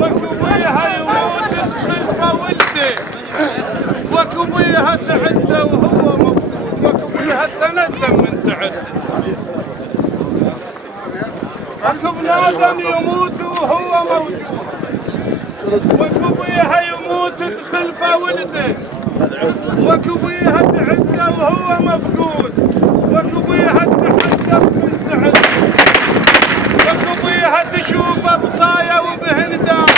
وكبيها يموت خلفه ولده، وكبيها تعده وهو مفقود، وكبيها تندم من تعده. وكب آدم يموت وهو موجود، وكبيها يموت خلفه ولده، وكبيها تعده وهو مفقود، وكبيها تحدث من تعده، وكبيها تشوفه بصايا وبهندام،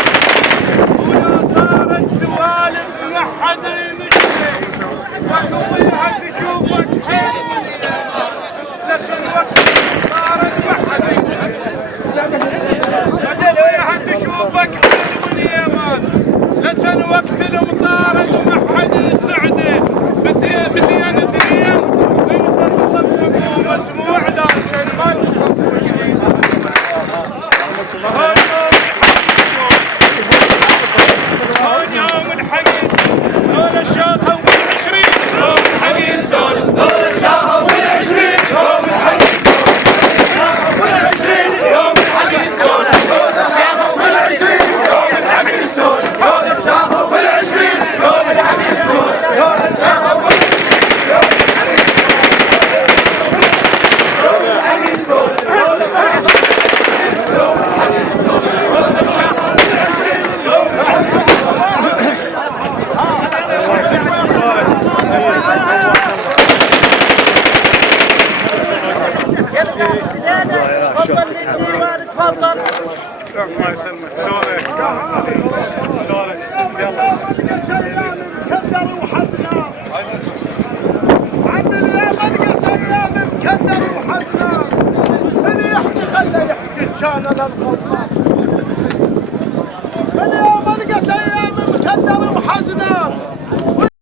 ولو صارت سوالف ما حد يمشي، وكبيها تشوفك حلو لكن وقت صارت ما حد يمشي، وكبيها تشوفك حلو يا مان لكن وقت المطارد ما حد يسعده، بديان دين انت تصفق ومسموع لكن ما تصفق. هون يوم الحقيس دول الشاطة والعشرين، يوم الحقيس دول الشاطة والعشرين، يوم الحقيس دول الشاطة والعشرين، يوم الحقيس دول الشاطة والعشرين، يوم الحقيس دول الشاطة والعشرين، يوم الحقيس دول الشاطة والعشرين، يوم الحقيس الله يسلمك. شلونك؟ شلونك؟ يلا. مكدر وحزنان. عمي اليمن سلام مكدر وحزنان. اللي يحكي خله يحكي كان للخطاب.